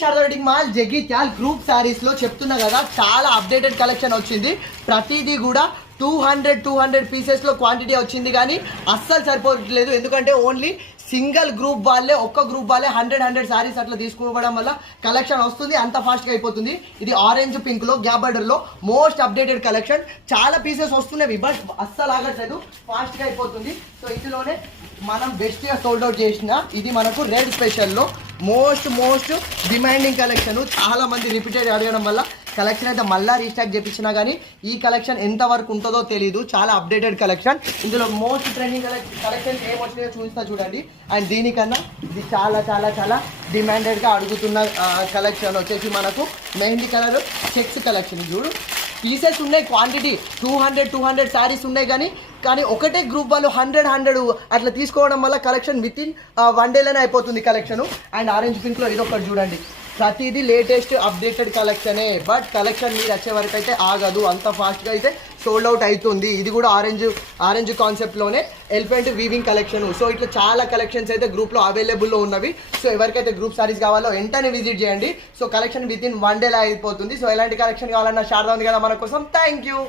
శారదారెడ్డికి mall Jagtial group saris లో చెప్తున్నా కదా, చాలా అప్డేటెడ్ కలెక్షన్ వచ్చింది. ప్రతిదీ కూడా 200 పీసెస్ లో క్వాంటిటీ వచ్చింది, కానీ అస్సలు సరిపోవట్లేదు. ఎందుకంటే ఓన్లీ సింగిల్ గ్రూప్ వాళ్ళే, ఒక్క గ్రూప్ వాళ్ళే 100 సారీస్ అట్లా తీసుకోవడం వల్ల కలెక్షన్ వస్తుంది, అంత ఫాస్ట్గా అయిపోతుంది. ఇది ఆరెంజ్ పింక్ లో గ్యాప్ బార్డర్ లో మోస్ట్ అప్డేటెడ్ కలెక్షన్. చాలా పీసెస్ వస్తున్నవి, బట్ అస్సలు ఆగట్లేదు, ఫాస్ట్గా అయిపోతుంది. సో ఇందులోనే మనం బెస్ట్గా సోల్డ్ అవుట్ చేసిన ఇది మనకు రెడ్ స్పెషల్లో మోస్ట్ డిమాండింగ్ కలెక్షన్. చాలా మంది రిపీటెడ్ అడగడం వల్ల కలెక్షన్ అయితే మళ్ళీ రీస్టాక్ చేయించినా కానీ ఈ కలెక్షన్ ఎంతవరకు ఉంటుందో తెలియదు. చాలా అప్డేటెడ్ కలెక్షన్. ఇందులో మోస్ట్ ట్రెండింగ్ కలెక్షన్ ఏం వచ్చినాయో చూపిస్తా చూడండి. అండ్ దీనికన్నా ఇది చాలా డిమాండెడ్గా అడుగుతున్న కలెక్షన్ వచ్చేసి మనకు మెహందీ కలర్ చెక్స్ కలెక్షన్. చూడు పీసెస్ ఉన్నాయి, క్వాంటిటీ 200 శారీస్ ఉన్నాయి, కానీ ఒకటే గ్రూప్ వాళ్ళు 100 అట్లా తీసుకోవడం వల్ల కలెక్షన్ విత్ ఇన్ 1 డేలోనే అయిపోతుంది కలెక్షన్. అండ్ ఆరెంజ్ పింక్లో ఇదొకటి చూడండి, ప్రతిదీ లేటెస్ట్ అప్డేటెడ్ కలెక్షనే, బట్ కలెక్షన్ మీరు వచ్చే వరకు అయితే ఆగదు, అంత ఫాస్ట్గా అయితే సోల్డ్ అవుట్ అవుతుంది. ఇది కూడా ఆరెంజ్ కాన్సెప్ట్లోనే ఎలిఫెంట్ వీవింగ్ కలెక్షన్. సో ఇట్లా చాలా కలెక్షన్స్ అయితే గ్రూప్లో అవైలబుల్లో ఉన్నవి. సో ఎవరికైతే గ్రూప్ సారీస్ కావాలో వెంటనే విజిట్ చేయండి. సో కలెక్షన్ విత్ ఇన్ 1 డేలో అయిపోతుంది. సో ఎలాంటి కలెక్షన్ కావాలన్నా శారదా ఉంది కదా మన కోసం. Thank you.